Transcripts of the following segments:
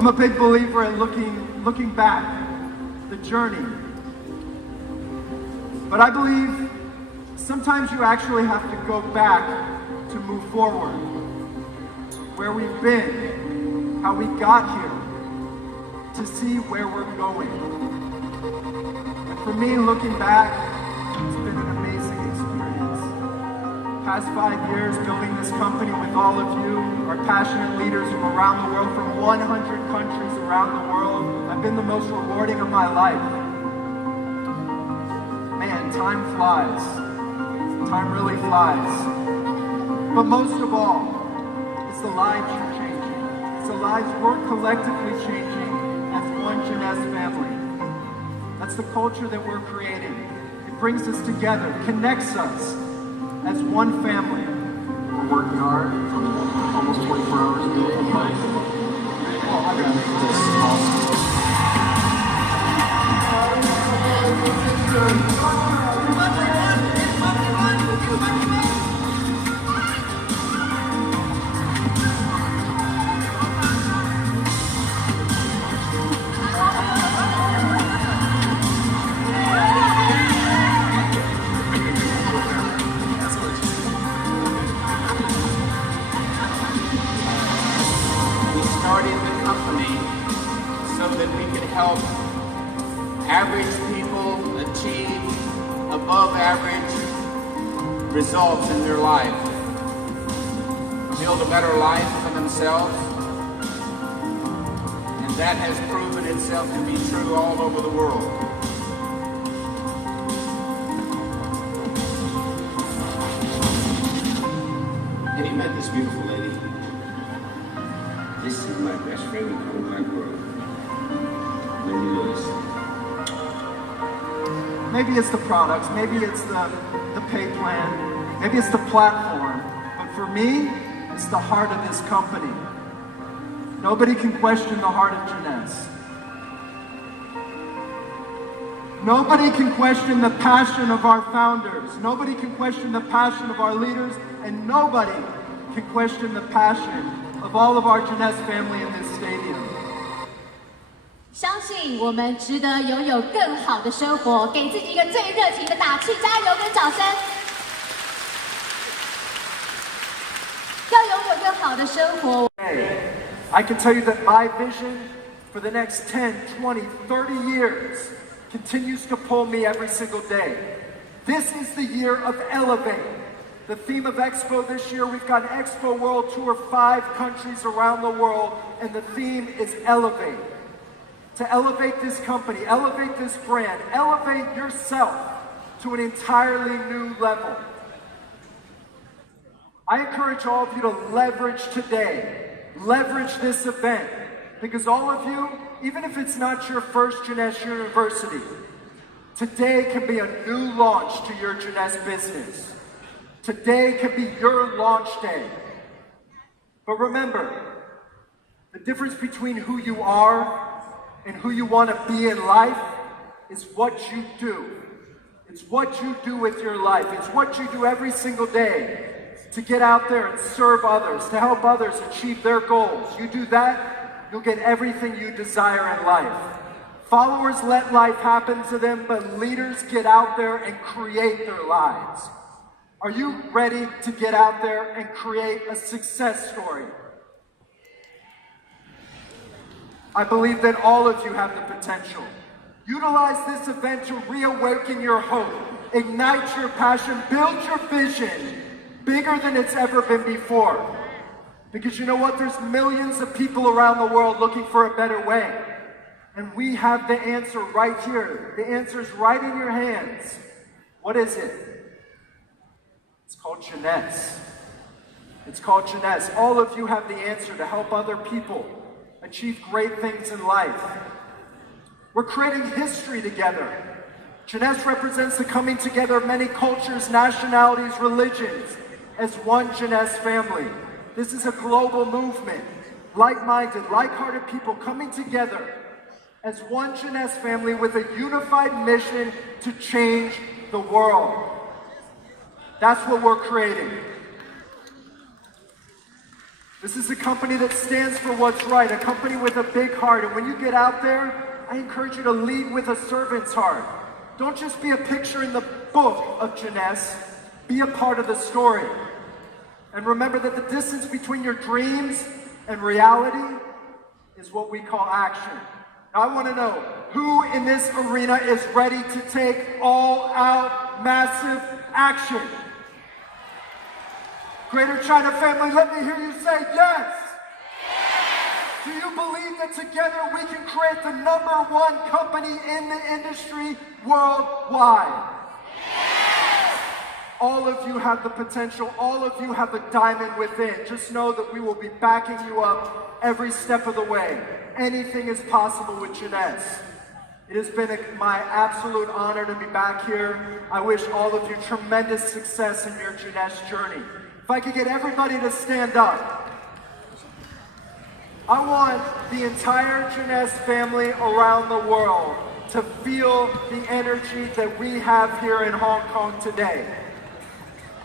I'm a big believer in looking back, the journey. But I believe sometimes you actually have to go back to move forward. Where we've been, how we got here, to see where we're going. And for me, looking back, it's been an amazing experience. Past 5 years building this company with all of you, our passionate leaders from around the world, from 100 countries around the world, have been the most rewarding of my life. Man, time flies. Time really flies. But most of all, it's the lives you're changing. It's the lives we're collectively changing as one Jeunesse family. That's the culture that we're creating. It brings us together, connects us as one family. We're working hard for almost 24 hours a day. Well, I'm gonna make this help average people achieve above average results in their life, build a better life for themselves, and that has proven itself to be true all over the world. Have you met this beautiful lady? This is my best friend in the whole wide world. Maybe it's the products, maybe it's the pay plan, maybe it's the platform, but for me, it's the heart of this company. Nobody can question the heart of Jeunesse. Nobody can question the passion of our founders. Nobody can question the passion of our leaders, and nobody can question the passion of all of our Jeunesse family in this stadium. 相信我们值得拥有更好的生活，给自己一个最热情的打气，加油跟掌声！要拥有更好的生活。I can tell you that my vision for the next 10, 20, 30 years continues to pull me every single day. This is the year of Elevate. The theme of Expo this year, we've got an Expo World Tour, 5 countries around the world, and the theme is Elevate. To elevate this company, elevate this brand, elevate yourself to an entirely new level. I encourage all of you to leverage today, leverage this event, because all of you, even if it's not your first Jeunesse University, today can be a new launch to your Jeunesse business. Today can be your launch day. But remember, the difference between who you are and who you want to be in life is what you do. It's what you do with your life. It's what you do every single day to get out there and serve others, to help others achieve their goals. You do that, you'll get everything you desire in life. Followers let life happen to them, but leaders get out there and create their lives. Are you ready to get out there and create a success story? I believe that all of you have the potential. Utilize this event to reawaken your hope, ignite your passion, build your vision bigger than it's ever been before. Because you know what? There's millions of people around the world looking for a better way. And we have the answer right here. The answer is right in your hands. What is it? It's called Jeunesse. It's called Jeunesse. All of you have the answer to help other people achieve great things in life. We're creating history together. Jeunesse represents the coming together of many cultures, nationalities, religions as one Jeunesse family. This is a global movement. Like-minded, like-hearted people coming together as one Jeunesse family with a unified mission to change the world. That's what we're creating. This is a company that stands for what's right, a company with a big heart. And when you get out there, I encourage you to lead with a servant's heart. Don't just be a picture in the book of Jeunesse, be a part of the story. And remember that the distance between your dreams and reality is what we call action. Now I want to know, who in this arena is ready to take all-out, massive action? Greater China family, let me hear you say yes. Do you believe that together we can create the #1 company in the industry worldwide? All of you have the potential. All of you have a diamond within. Just know that we will be backing you up every step of the way. Anything is possible with Jeunesse. It has been my absolute honor to be back here. I wish all of you tremendous success in your Jeunesse journey. If I could get everybody to stand up. I want the entire Jeunesse family around the world to feel the energy that we have here in Hong Kong today.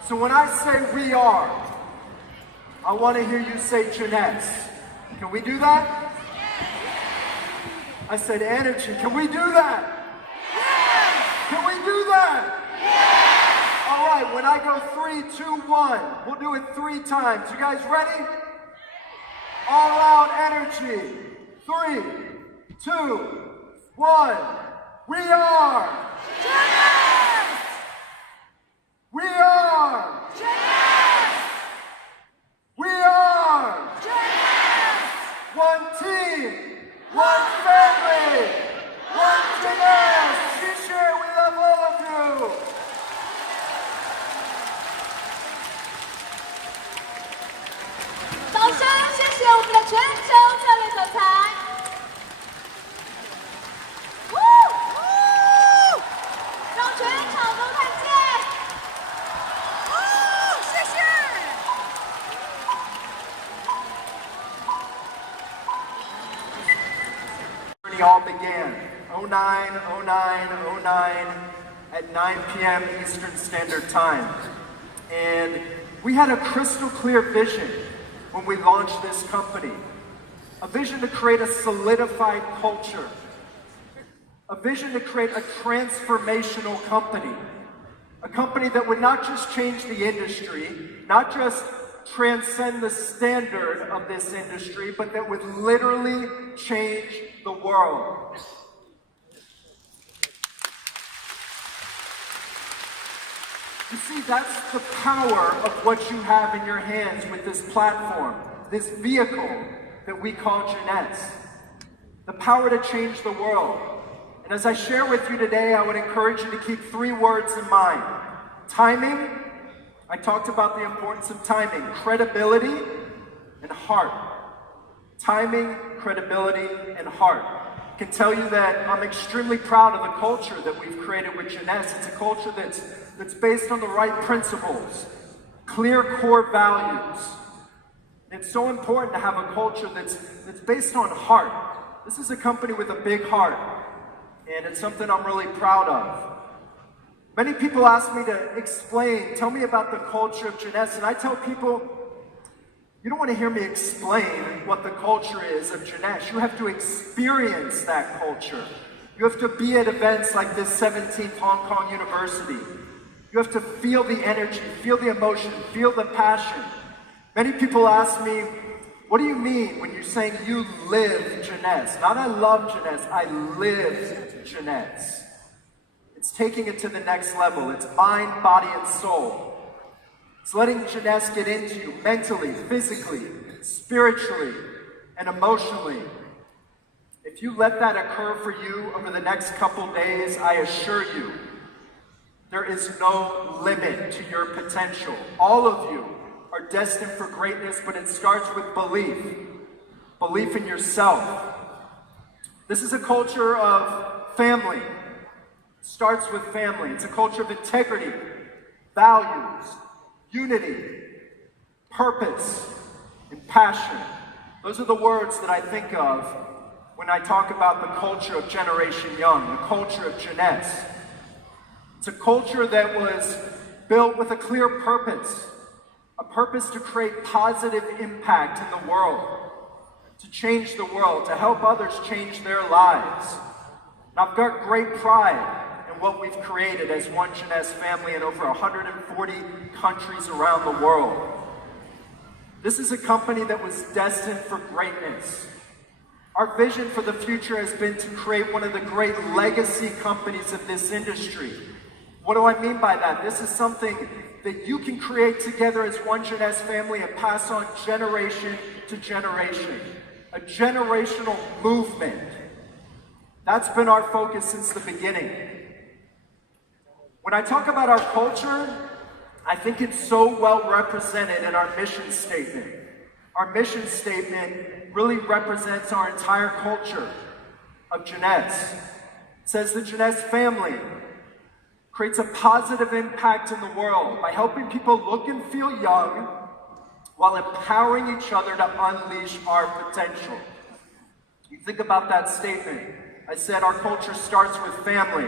So when I say we are, I want to hear you say Jeunesse. Can we do that? I said energy. Can we do that? Can we do that? All right, when I go 3, 2, 1, we'll do it 3 times. You guys ready? All out energy. 3, 2, 1. We are. Jeunesse! We are. Jeunesse! We are. Jeunesse! One team, one family, one Jeunesse. Shisha, we love all of you. 掌声，谢谢我们的全球策略总裁。让全场都看见。谢谢。It all began 09 at 9 p.m. Eastern Standard Time. And we had a crystal clear vision when we launched this company. A vision to create a solidified culture. A vision to create a transformational company. A company that would not just change the industry, not just transcend the standard of this industry, but that would literally change the world. You see, that's the power of what you have in your hands with this platform, this vehicle that we call Jeunesse. The power to change the world. And as I share with you today, I would encourage you to keep 3 words in mind. Timing. I talked about the importance of timing. Credibility and heart. Timing, credibility, and heart. I can tell you that I'm extremely proud of the culture that we've created with Jeunesse. It's a culture that's based on the right principles, clear core values. It's so important to have a culture that's based on heart. This is a company with a big heart, and it's something I'm really proud of. Many people ask me to explain, tell me about the culture of Jeunesse, and I tell people, you don't want to hear me explain what the culture is of Jeunesse. You have to experience that culture. You have to be at events like this 17th Hong Kong University. You have to feel the energy, feel the emotion, feel the passion. Many people ask me, what do you mean when you're saying you live Jeunesse? Not I love Jeunesse, I live Jeunesse. It's taking it to the next level. It's mind, body, and soul. It's letting Jeunesse get into you mentally, physically, spiritually, and emotionally. If you let that occur for you over the next couple days, I assure you, there is no limit to your potential. All of you are destined for greatness, but it starts with belief. Belief in yourself. This is a culture of family. It starts with family. It's a culture of integrity, values, unity, purpose, and passion. Those are the words that I think of when I talk about the culture of Generation Young, the culture of Jeunesse. It's a culture that was built with a clear purpose, a purpose to create positive impact in the world, to change the world, to help others change their lives. And I've got great pride in what we've created as One Jeunesse family in over 140 countries around the world. This is a company that was destined for greatness. Our vision for the future has been to create one of the great legacy companies of this industry. What do I mean by that? This is something that you can create together as One Jeunesse family and pass on generation to generation. A generational movement. That's been our focus since the beginning. When I talk about our culture, I think it's so well represented in our mission statement. Our mission statement really represents our entire culture of Jeunesse. It says the Jeunesse family creates a positive impact in the world by helping people look and feel young while empowering each other to unleash our potential. You think about that statement. I said our culture starts with family,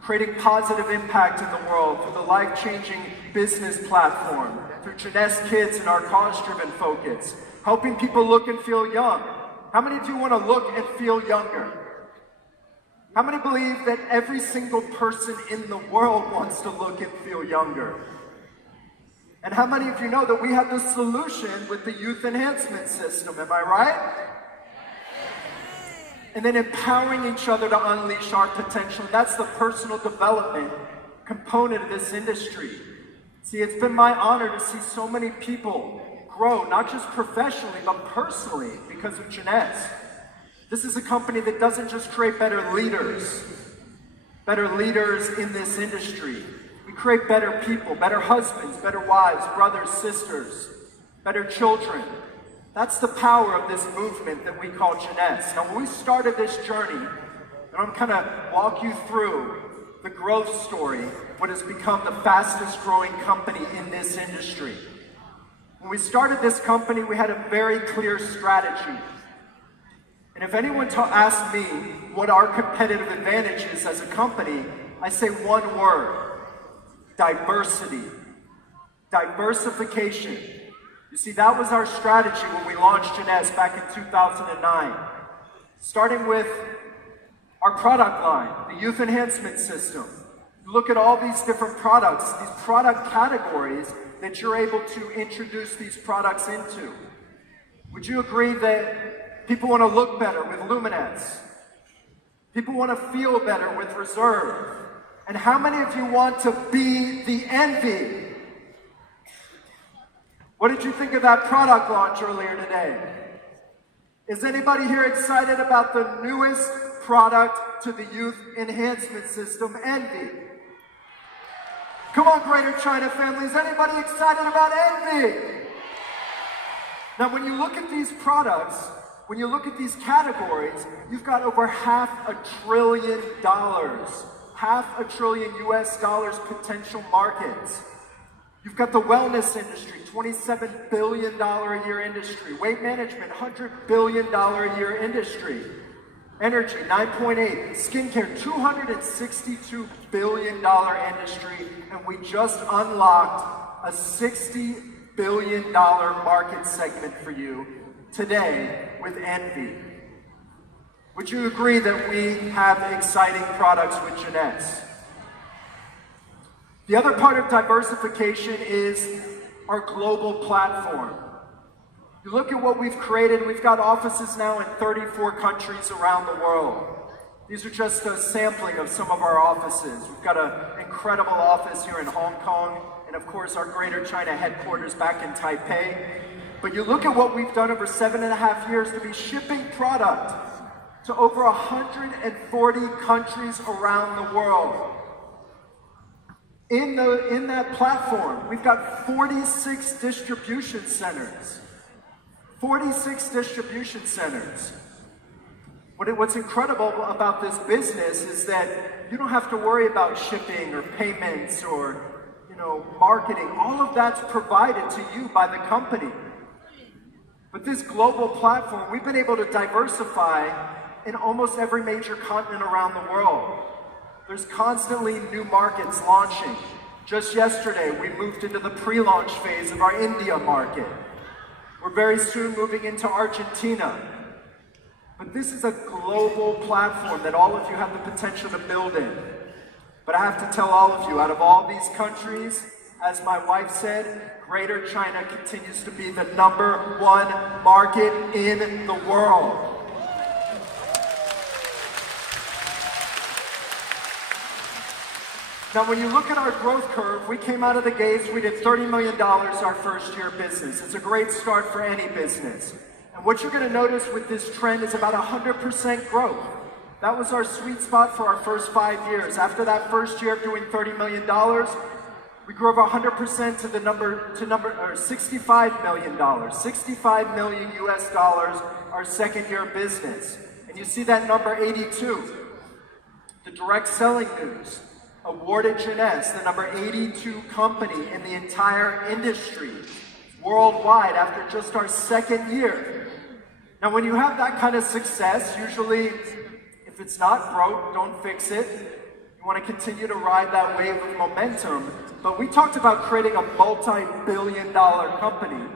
creating positive impact in the world through the life-changing business platform, through Jeunesse Kids and our cause-driven focus, helping people look and feel young. How many of you want to look and feel younger? How many believe that every single person in the world wants to look and feel younger? And how many of you know that we have the solution with the youth enhancement system? Am I right? And then empowering each other to unleash our potential. That's the personal development component of this industry. See, it's been my honor to see so many people grow, not just professionally, but personally because of Jeunesse. This is a company that doesn't just create better leaders in this industry. We create better people, better husbands, better wives, brothers, sisters, better children. That's the power of this movement that we call Jeunesse. Now, when we started this journey, and I'm kind of walk you through the growth story, what has become the fastest growing company in this industry. When we started this company, we had a very clear strategy. And if anyone asked me what our competitive advantage is as a company, I say one word: diversity. Diversification. You see, that was our strategy when we launched Jeunesse back in 2009. Starting with our product line, the youth enhancement system. You look at all these different products, these product categories that you're able to introduce these products into. Would you agree that people want to look better with Luminance? People want to feel better with Reserve. And how many of you want to be the envy? What did you think of that product launch earlier today? Is anybody here excited about the newest product to the youth enhancement system, Envy? Come on, Greater China family, is anybody excited about Envy? Now, when you look at these products, when you look at these categories, you've got over $500 billion, $500 billion US potential markets. You've got the wellness industry, $27 billion a year industry. Weight management, $100 billion a year industry. Energy, 9.8. Skincare, $262 billion industry. And we just unlocked a $60 billion market segment for you today with Envy. Would you agree that we have exciting products with Jeunesse? The other part of diversification is our global platform. You look at what we've created, we've got offices now in 34 countries around the world. These are just a sampling of some of our offices. We've got an incredible office here in Hong Kong, and of course our Greater China headquarters back in Taipei. But you look at what we've done over 7.5 years to be shipping product to over 140 countries around the world. In that platform, we've got 46 distribution centers. 46 distribution centers. What's incredible about this business is that you don't have to worry about shipping or payments or, marketing. All of that's provided to you by the company. But this global platform, we've been able to diversify in almost every major continent around the world. There's constantly new markets launching. Just yesterday, we moved into the pre-launch phase of our India market. We're very soon moving into Argentina. But this is a global platform that all of you have the potential to build in. But I have to tell all of you, out of all these countries, as my wife said, Greater China continues to be the #1 market in the world. Now, when you look at our growth curve, we came out of the gates, we did $30 million our first year of business. It's a great start for any business. And what you're going to notice with this trend is about 100% growth. That was our sweet spot for our first 5 years. After that first year of doing $30 million, we grew over 100% to $65 million. $65 million US dollars our second year of business. And you see that number 82. The direct selling news awarded Jeunesse the number 82 company in the entire industry worldwide after just our second year. Now, when you have that kind of success, usually if it's not broke, don't fix it. You want to continue to ride that wave of momentum. But we talked about creating a multi-billion-dollar company.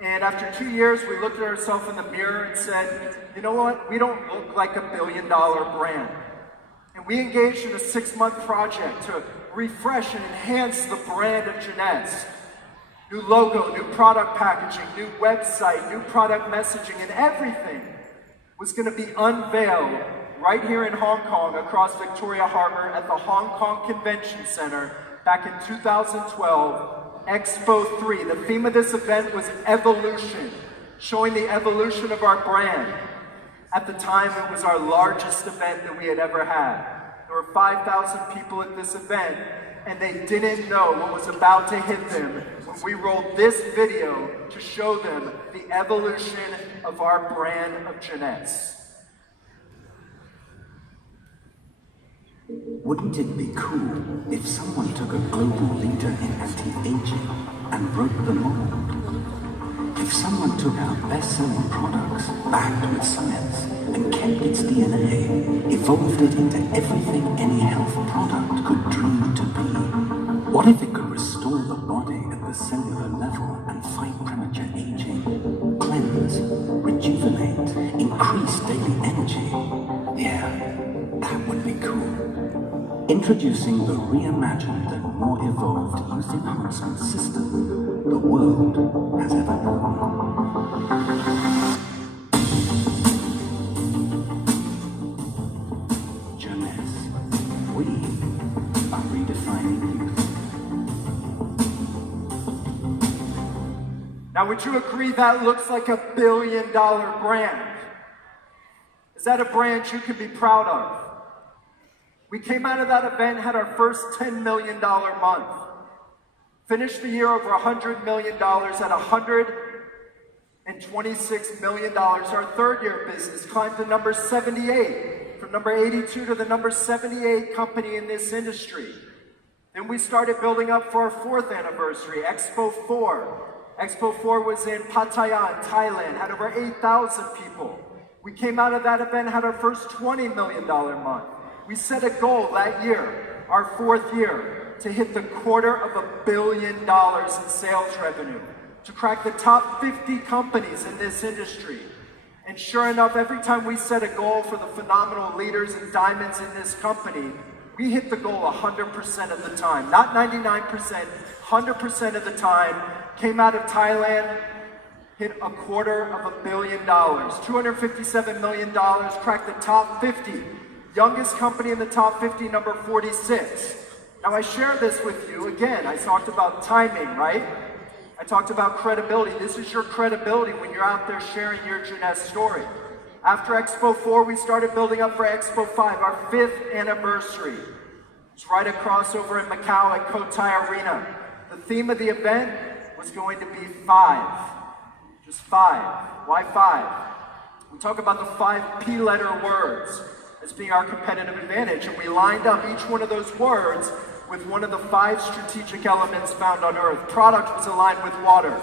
And after 2 years, we looked at ourselves in the mirror and said, you know what? We don't look like a billion-dollar brand. And we engaged in a 6-month project to refresh and enhance the brand of Jeunesse. New logo, new product packaging, new website, new product messaging, and everything was going to be unveiled right here in Hong Kong across Victoria Harbour at the Hong Kong Convention Center back in 2012, Expo 3. The theme of this event was evolution, showing the evolution of our brand. At the time, it was our largest event that we had ever had. There were 5,000 people at this event, and they didn't know what was about to hit them when we rolled this video to show them the evolution of our brand of Jeunesse. Wouldn't it be cool if someone took a global leader in anti-aging and broke the mold? If someone took our best-selling products, backed with science, and kept its DNA, evolved it into everything any health product could dream to be? What if it could restore the body at the cellular level and fight premature aging, cleanse, rejuvenate, increase daily energy? Yeah, that would be cool. Introducing the reimagined and more evolved youth enhancement system the world has ever known. Jeunesse, we are redefining youth. Now, would you agree that looks like a billion-dollar brand? Is that a brand you can be proud of? We came out of that event, had our first $10 million month. Finished the year over $100 million at $126 million. Our third year of business climbed to number 78, from number 82 to the number 78 company in this industry. Then we started building up for our 4th anniversary, Expo 4. Expo 4 was in Pattaya in Thailand, had over 8,000 people. We came out of that event, had our first $20 million month. We set a goal that year, our 4th year, to hit the $250 million in sales revenue, to crack the top 50 companies in this industry. And sure enough, every time we set a goal for the phenomenal leaders and diamonds in this company, we hit the goal 100% of the time. Not 99%, 100% of the time. Came out of Thailand, hit $250 million, $257 million, cracked the top 50. Youngest company in the top 50, number 46. Now, I share this with you. Again, I talked about timing, right? I talked about credibility. This is your credibility when you're out there sharing your Jeunesse story. After Expo 4, we started building up for Expo 5, our 5th anniversary. It's right across over in Macau at Cotai Arena. The theme of the event was going to be 5. Just 5. Why 5? We talk about the 5 P-letter words as being our competitive advantage, and we lined up each one of those words with one of the 5 strategic elements found on Earth. Product was aligned with water.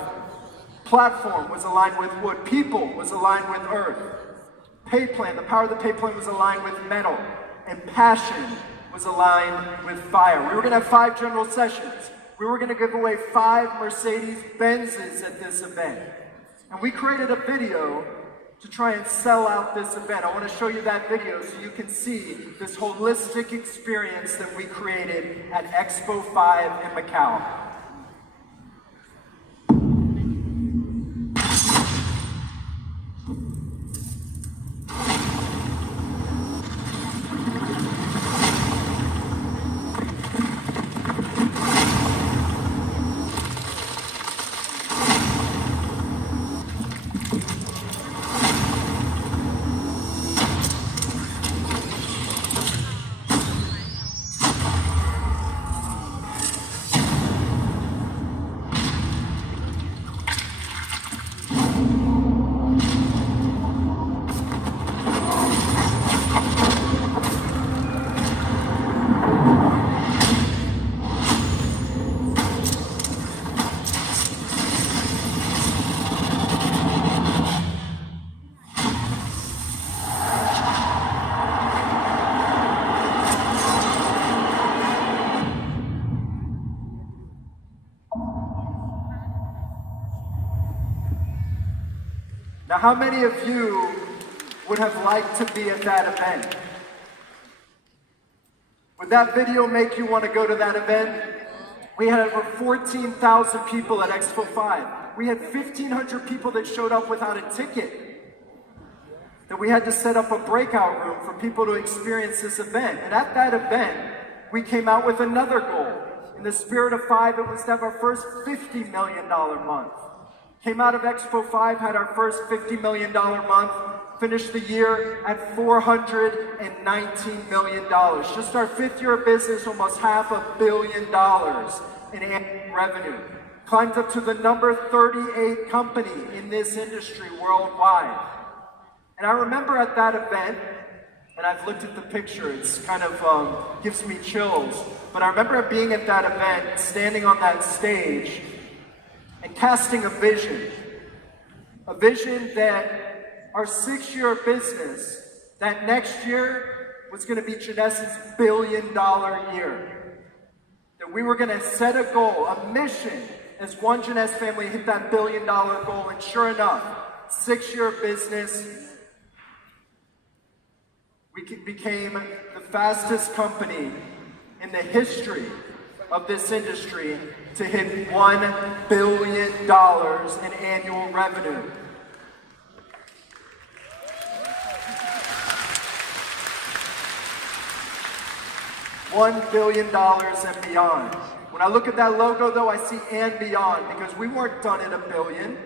Platform was aligned with wood. People was aligned with Earth. Pay plan, the power of the pay plan was aligned with metal. And passion was aligned with fire. We were going to have 5 general sessions. We were going to give away 5 Mercedes-Benzes at this event. And we created a video to try and sell out this event. I want to show you that video so you can see this holistic experience that we created at Expo 5 in Macau. Now, how many of you would have liked to be at that event? Would that video make you want to go to that event? We had over 14,000 people at Expo 5. We had 1,500 people that showed up without a ticket. That we had to set up a breakout room for people to experience this event. And at that event, we came out with another goal. In the spirit of 5, it was to have our first $50 million month. Came out of Expo 5, had our first $50 million month, finished the year at $419 million. Just our 5th year of business, almost $500 million in annual revenue. Climbed up to the number 38 company in this industry worldwide. And I remember at that event, and I've looked at the picture, it's kind of gives me chills, but I remember being at that event, standing on that stage, and casting a vision that our 6-year business, that next year was going to be Jeunesse' $1 billion year. That we were going to set a goal, a mission, as one Jeunesse family hit that $1 billion goal, and sure enough, 6-year business, we became the fastest company in the history of this industry to hit $1 billion in annual revenue. $1 billion and beyond. When I look at that logo though, I see and beyond, because we weren't done at $1 billion.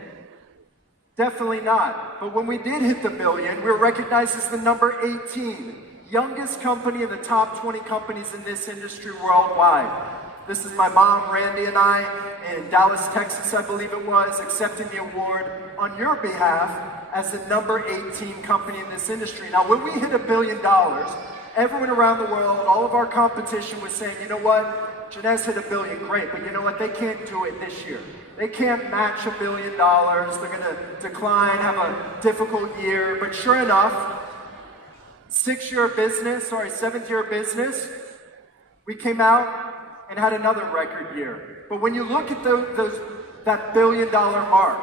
Definitely not. But when we did hit the $1 billion, we were recognized as the number 18 youngest company in the top 20 companies in this industry worldwide. This is my mom, Randy, and I, in Dallas, Texas, I believe it was, accepting the award on your behalf as the number 18 company in this industry. Now, when we hit $1 billion, everyone around the world, all of our competition was saying, you know what, Jeunesse hit $1 billion, great, but you know what, they can't do it this year. They can't match $1 billion, they're gonna decline, have a difficult year, but sure enough, 7th year of business, we came out and had another record year. But when you look at that $1 billion mark,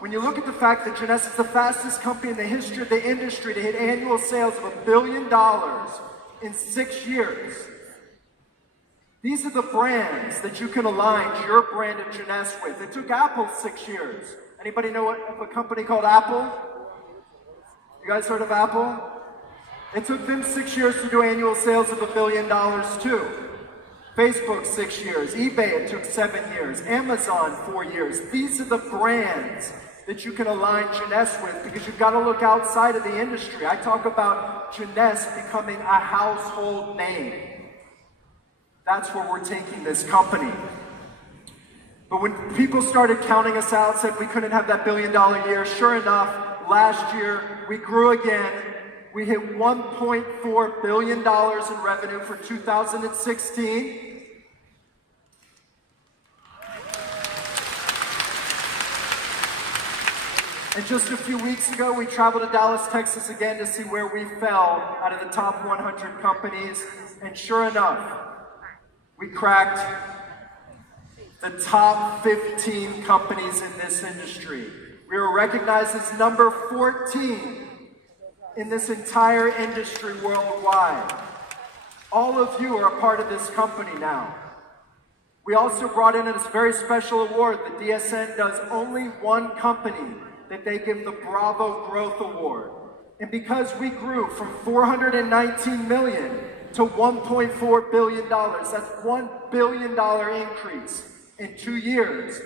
when you look at the fact that Jeunesse is the fastest company in the history of the industry to hit annual sales of $1 billion in 6 years, these are the brands that you can align your brand of Jeunesse with. It took Apple 6 years. Anybody know of a company called Apple? You guys heard of Apple? It took them 6 years to do annual sales of $1 billion too. Facebook, 6 years. eBay, it took 7 years. Amazon, 4 years. These are the brands that you can align Jeunesse with, because you've got to look outside of the industry. I talk about Jeunesse becoming a household name. That's where we're taking this company. But when people started counting us out, said we couldn't have that $1 billion year, sure enough, last year we grew again. We hit $1.4 billion in revenue for 2016. And just a few weeks ago, we traveled to Dallas, Texas again to see where we fell out of the top 100 companies. And sure enough, we cracked the top 15 companies in this industry. We were recognized as number 14 in this entire industry worldwide. All of you are a part of this company now. We also brought in this very special award. The DSN does only one company that they give the Bravo Growth Award. And because we grew from 419 million to 1.4 billion dollars, that's $1 billion increase in 2 years,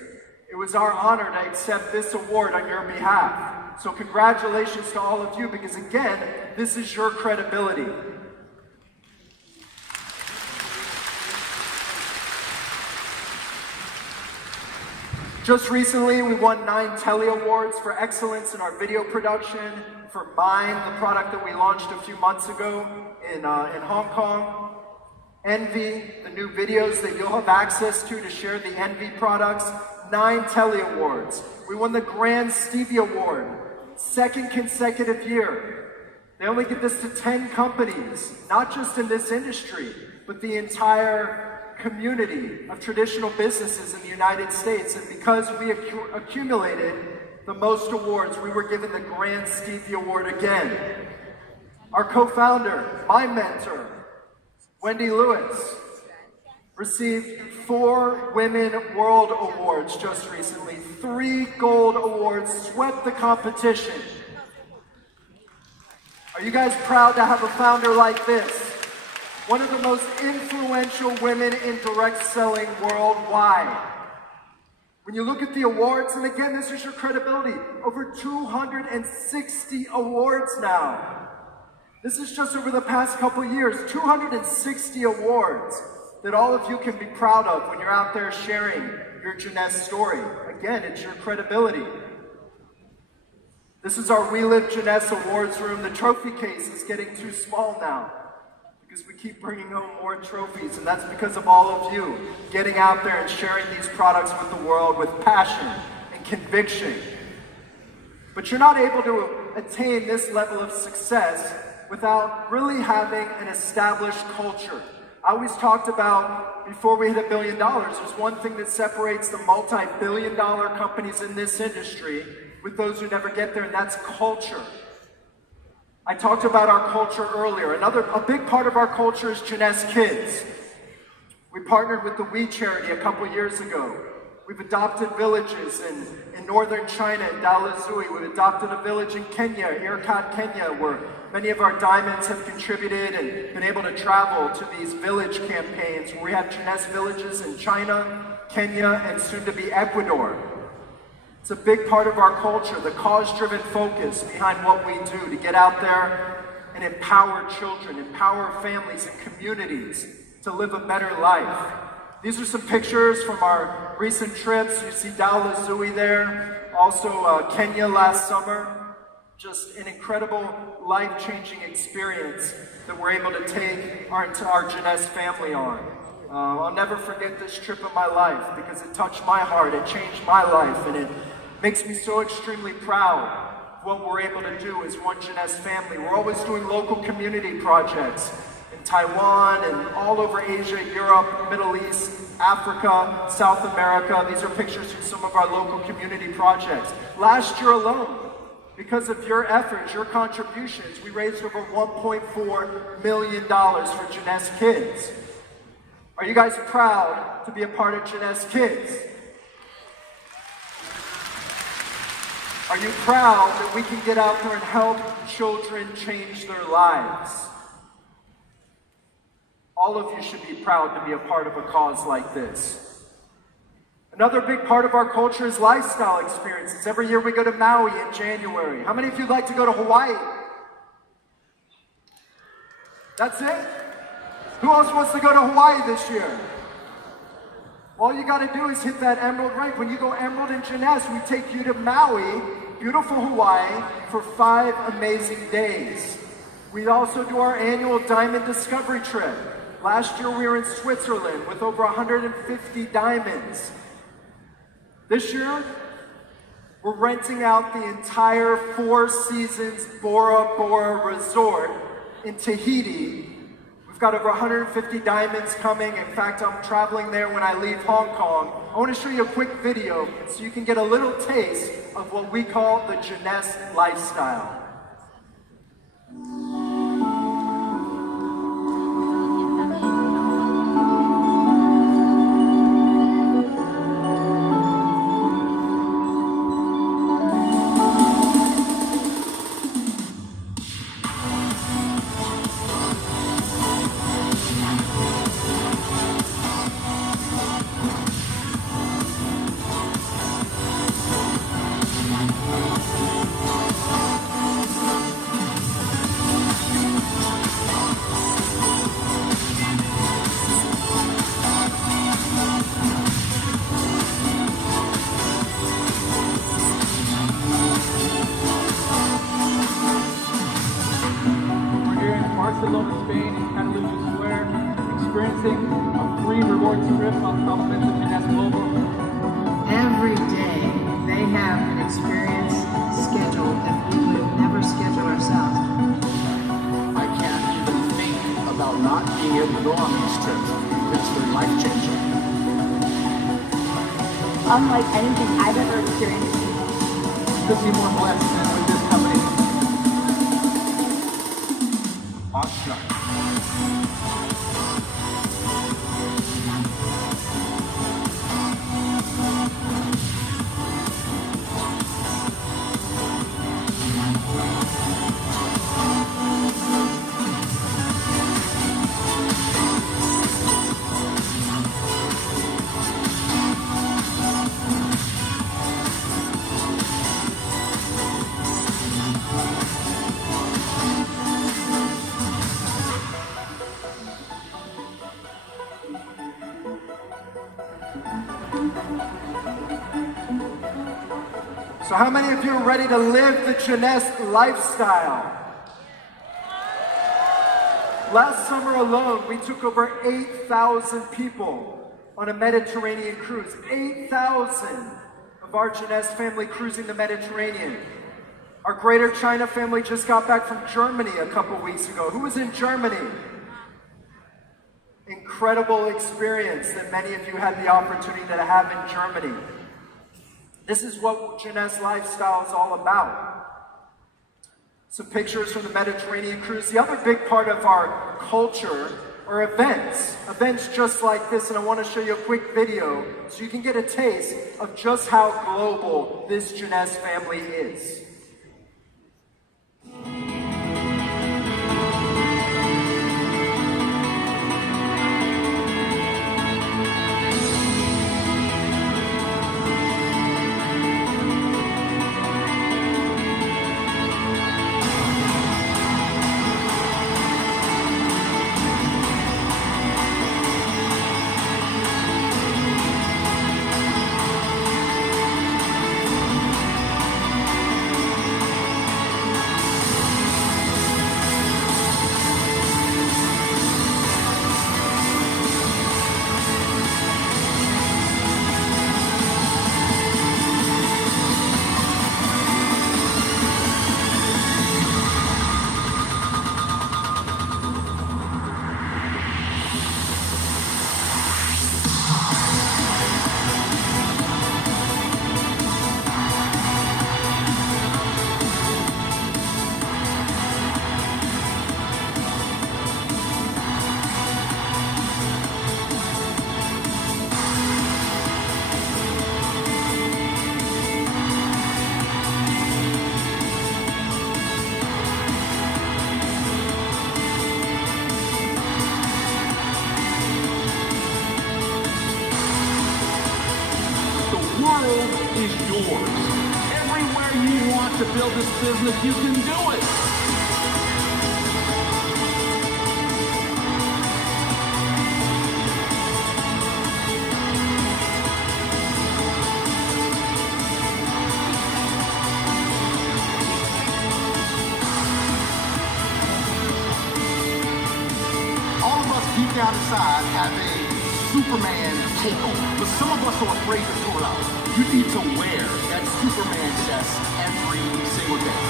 it was our honor to accept this award on your behalf. So congratulations to all of you, because again, this is your credibility. Just recently, we won 9 Telly Awards for excellence in our video production, for Mine, the product that we launched a few months ago in Hong Kong. Envy, the new videos that you'll have access to share the Envy products. 9 Telly Awards. We won the Grand Stevie Award, 2nd consecutive year. They only give this to 10 companies, not just in this industry, but the entire community of traditional businesses in the United States. And because we accumulated the most awards, we were given the Grand Stevie Award again. Our co-founder, my mentor, Wendy Lewis, received 4 Women World Awards just recently, 3 gold awards, swept the competition. Are you guys proud to have a founder like this? One of the most influential women in direct selling worldwide. When you look at the awards, and again, this is your credibility, over 260 awards now. This is just over the past couple years, 260 awards that all of you can be proud of when you're out there sharing your Jeunesse story. Again, it's your credibility. This is our We Live Jeunesse Awards room. The trophy case is getting too small now, because we keep bringing home more trophies, and that's because of all of you getting out there and sharing these products with the world with passion and conviction. But you're not able to attain this level of success without really having an established culture. I always talked about, before we hit $1 billion, there's one thing that separates the multi-billion-dollar companies in this industry with those who never get there, and that's culture. I talked about our culture earlier. A big part of our culture is Jeunesse Kids. We partnered with the We Charity a couple years ago. We've adopted villages in northern China, in Dalhousie. We've adopted a village in Kenya, Irkat, Kenya, where many of our diamonds have contributed and been able to travel to these village campaigns, where we have Jeunesse villages in China, Kenya, and soon to be Ecuador. It's a big part of our culture, the cause-driven focus behind what we do, to get out there and empower children, empower families and communities to live a better life. These are some pictures from our recent trips. You see Dalhousie there, also Kenya last summer. Just an incredible, life-changing experience that we're able to take our Jeunesse family on. I'll never forget this trip of my life, because it touched my heart, it changed my life, and it makes me so extremely proud of what we're able to do as one Jeunesse family. We're always doing local community projects in Taiwan and all over Asia, Europe, Middle East, Africa, South America. These are pictures from some of our local community projects. Last year alone, because of your efforts, your contributions, we raised over $1.4 million for Jeunesse Kids. Are you guys proud to be a part of Jeunesse Kids? Are you proud that we can get out there and help children change their lives? All of you should be proud to be a part of a cause like this. Another big part of our culture is lifestyle experiences. Every year we go to Maui in January. How many of you would like to go to Hawaii? That's it? Who else wants to go to Hawaii this year? All you got to do is hit that Emerald rank. When you go Emerald in Jeunesse, we take you to Maui, beautiful Hawaii, for 5 amazing days. We also do our annual Diamond Discovery trip. Last year we were in Switzerland with over 150 diamonds. This year, we're renting out the entire 4 Seasons Bora Bora Resort in Tahiti We've got over 150 diamonds coming. In fact, I'm traveling there when I leave Hong Kong. I want to show you a quick video so you can get a little taste of what we call the jeunesse lifestyle. Spain in Catalunya Square, experiencing a free rewards trip on compliments of Jeunesse Global. Every day they have an experience scheduled that we would never schedule ourselves. I can't even think about not being able to go on these trips. It's been life-changing. Unlike anything I've ever experienced. Could be more blessed than with this company. Oscar. So how many of you are ready to live the jeunesse lifestyle? Last summer alone, we took over 8,000 people on a Mediterranean cruise. 8,000 of our jeunesse family cruising the Mediterranean. Our Greater China family just got back from Germany a couple weeks ago. Who was in Germany? Incredible experience that many of you had the opportunity to have in Germany. This is what jeunesse lifestyle is all about. Some pictures from the Mediterranean cruise. The other big part of our culture are events. Events just like this, and I want to show you a quick video so you can get a taste of just how global this jeunesse family is. Is yours. Everywhere you want to build this business, you can do it. All of us deep down inside have a Superman takeover, but some of us are afraid to throw it out. You need to wear that Superman chest every single day.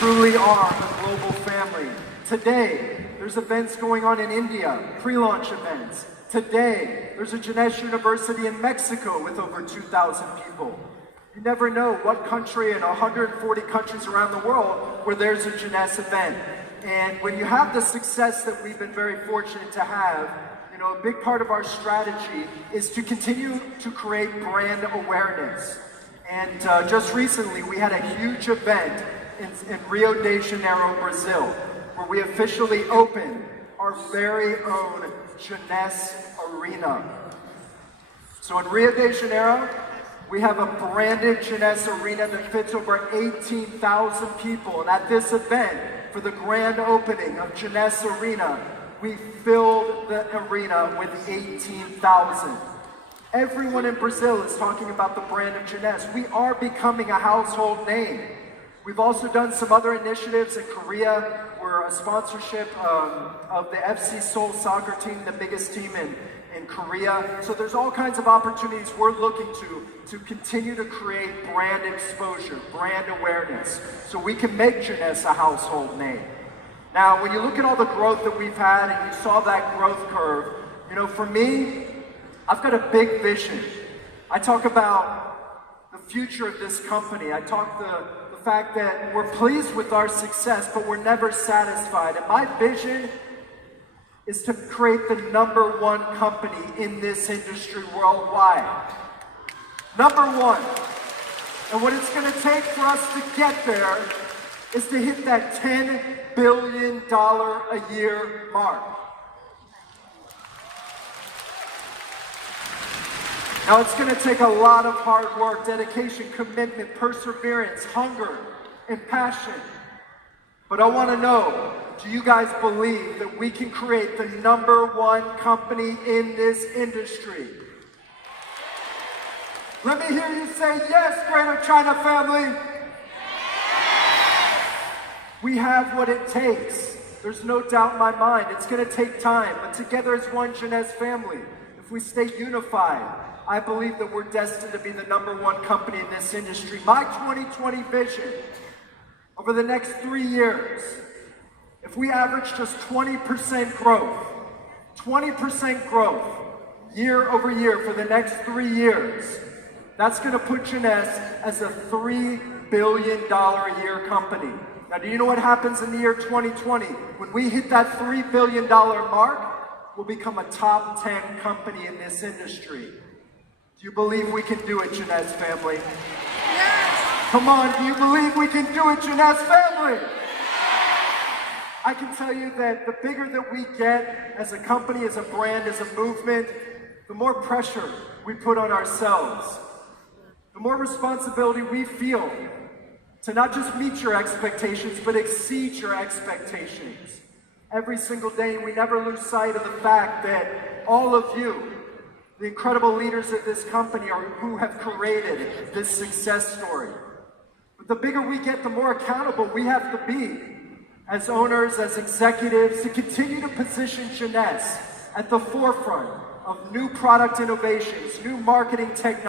truly are a global family. Today, there's events going on in India, pre-launch events. Today, there's a Jeunesse University in Mexico with over 2,000 people. You never know what country in 140 countries around the world where there's a Jeunesse event. And when you have the success that we've been very fortunate to have, a big part of our strategy is to continue to create brand awareness. And just recently, we had a huge event in Rio de Janeiro, Brazil, where we officially opened our very own Jeunesse Arena. So in Rio de Janeiro, we have a branded Jeunesse Arena that fits over 18,000 people. And at this event, for the grand opening of Jeunesse Arena, we filled the arena with 18,000. Everyone in Brazil is talking about the brand of Jeunesse. We are becoming a household name. We've also done some other initiatives in Korea. We're a sponsorship of the FC Seoul soccer team, the biggest team in Korea. So there's all kinds of opportunities we're looking to continue to create brand exposure, brand awareness, so we can make Jeunesse a household name. Now, when you look at all the growth that we've had, and you saw that growth curve, for me, I've got a big vision. I talk about the future of this company. I talk the fact that we're pleased with our success, but we're never satisfied. And my vision is to create the #1 company in this industry worldwide. #1. And what it's going to take for us to get there is to hit that $10 billion a year mark. Now it's going to take a lot of hard work, dedication, commitment, perseverance, hunger, and passion. But I want to know, do you guys believe that we can create the #1 company in this industry? Let me hear you say yes, Greater China family. We have what it takes. There's no doubt in my mind. It's going to take time, but together as one Jeunesse family, if we stay unified, I believe that we're destined to be the #1 company in this industry. My 2020 vision, over the next 3 years, if we average just 20% growth, year over year for the next 3 years, that's going to put Jeunesse as a $3 billion a year company. Now, do you know what happens in the year 2020? When we hit that $3 billion mark, we'll become a top 10 company in this industry. Do you believe we can do it, Jeunesse family? Yes! Come on, do you believe we can do it, Jeunesse family? I can tell you that the bigger that we get as a company, as a brand, as a movement, the more pressure we put on ourselves. The more responsibility we feel to not just meet your expectations, but exceed your expectations. Every single day, we never lose sight of the fact that all of you, the incredible leaders of this company, are who have created this success story. But the bigger we get, the more accountable we have to be as owners, as executives, to continue to position Jeunesse at the forefront of new product innovations, new marketing technology.